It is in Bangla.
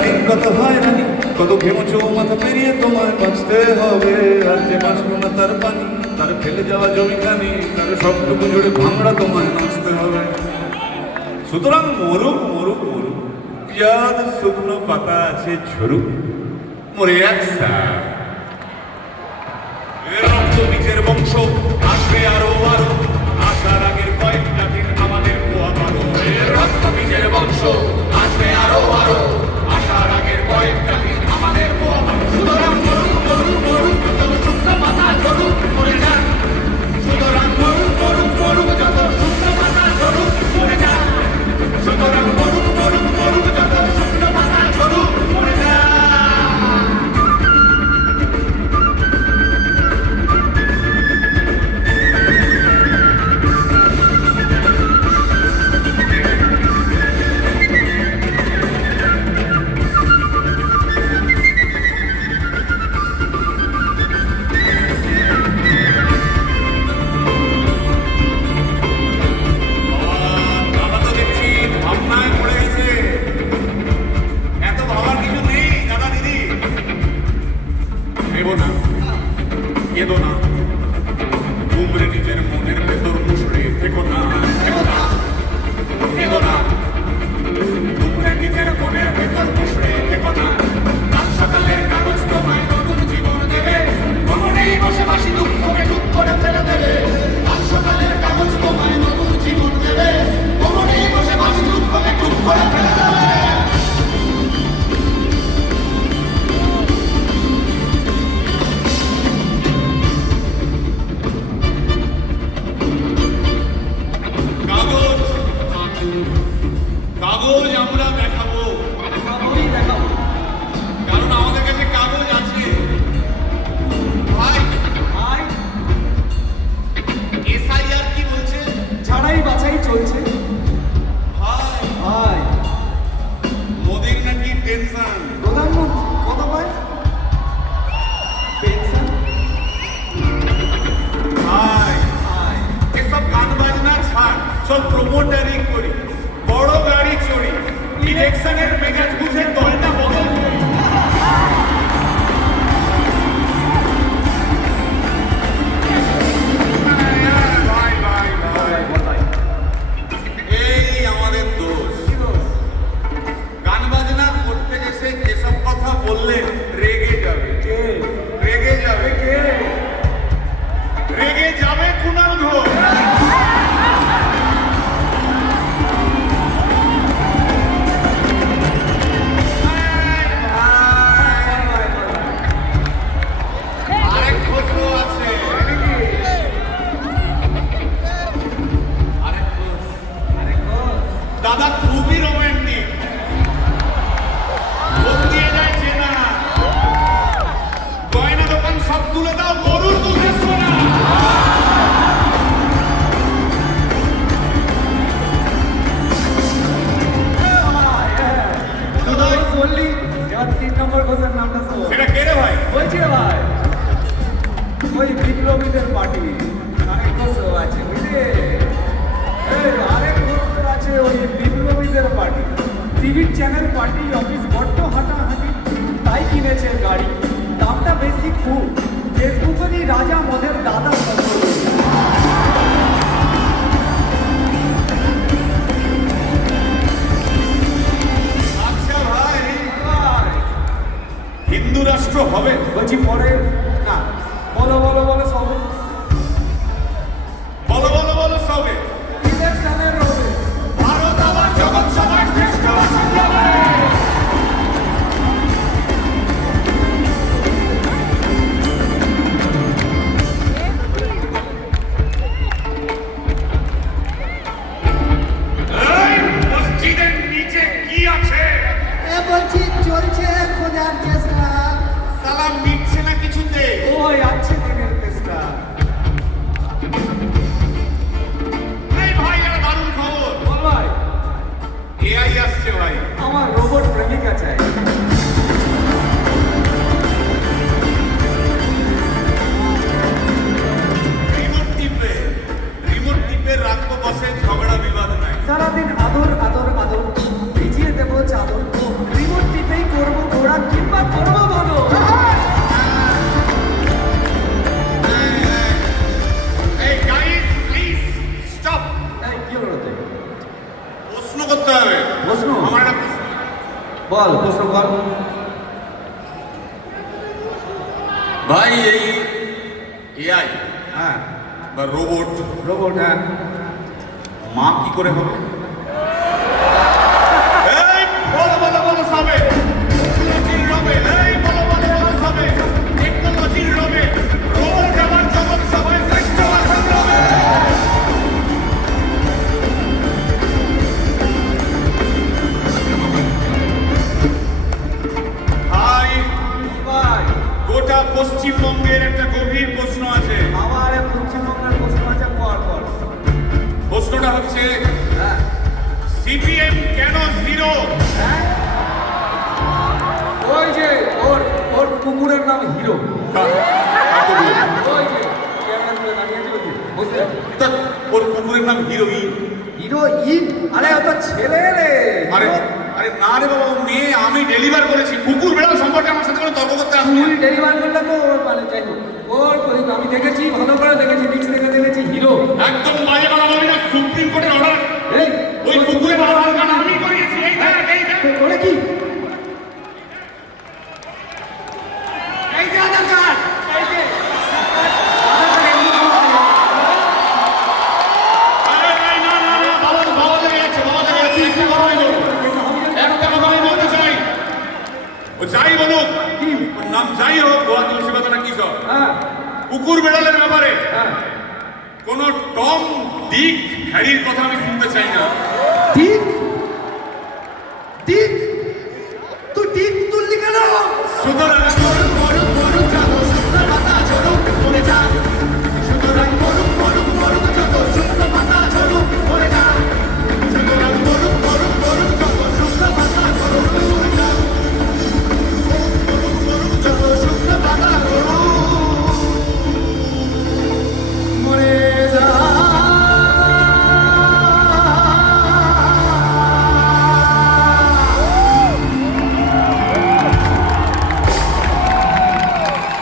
রানী কত হয় রানী? কত ঘেমছো মাথা পেরিয়ে তোমায় বাঁচতে হবে। আর যে বাঁচবো না তার পানি, তার ফেলে যাওয়া জমিখানি, তার সবটুকু জুড়ে ভাঙড়া তোমায় নাচতে হবে। সুতরাং মরুক মরুক মরুক। পিয়াদ শুকনো পাতা আছে ঝরুক। মরে এক রক্ত নিজের বংশ, আসবে আরও আরও। আসার আগের কয়েকটা দিন আমাদের রক্ত নিজের বংশ তুলে দাও গরুর দুধের সোনা তিন নম্বর কোষের নামটা শোনো। রে ভাই? বলছি ভাই ওই বিপ্লবীদের পার্টি। অনেক কোষও আছে বুঝলে? অনেক কোষের আছে ওই বিপ্লবীদের party. TV channel party office বড্ড হাঁটাহাঁটি তাই কিনেছে গাড়ি। দামটা বেশি খুব। যদি রাজা মদের দাদা আচ্ছা হিন্দু রাষ্ট্র হবে বলছি পরে না বলো বলো বলো সবাই চলছে খোঁজার চেষ্টা। সালাম মিটছে না কিছুতে। ওই আছে করতে হবে। প্রশ্ন? আমার একটা বল প্রশ্ন বল ভাই এই এআই হ্যাঁ। বা রোবট রোবট হ্যাঁ। মা কি করে হবে? হচ্ছে হ্যাঁ সিপিএম কেন জিরো? হ্যাঁ? ওই যে ওর ওর কুকুরের নাম হিরো। ওই যে ক্যামেরা তুলে দাঁড়িয়ে আছে বসে ওর কুকুরের নাম হিরোইন। আরে ছেলে রে। আরে আরে না রে বাবা মেয়ে আমি ডেলিভার করেছি। কুকুর বেড়াল সম্পর্কে আমার সাথে কোনো তর্ক করতে আসবে তুই ডেলিভার করলে তো ওর মানে যাই হোক ওর আমি দেখেছি ভালো করে দেখেছি মিক্স দেখে দেখেছি হিরো একদম বাজে কথা বলবি না সুপ্রিম কোর্টের অর্ডার এই ওই কুকুরের আধার কার্ড আমি করিয়েছি এই দেখ এই দেখ ওরে কি এই যে আধার কার্ড এই যে আধার কার্ড এমনি করে দেয়। আরে ভাই না না না বাবা বাবা লেগে যাচ্ছে বাবা লেগে যাচ্ছে একটা কথা আমি বলব একটা কথা আমি বলতে চাই ও যাই বলুক কি? ওর নাম যাই হোক গোয়া তুলসী পাতা না কি সব হ্যাঁ কুকুর বেড়ালের ব্যাপারে কোন কোনো টম ডিক হ্যারির কথা আমি শুনতে চাই না। ঠিক ঠিক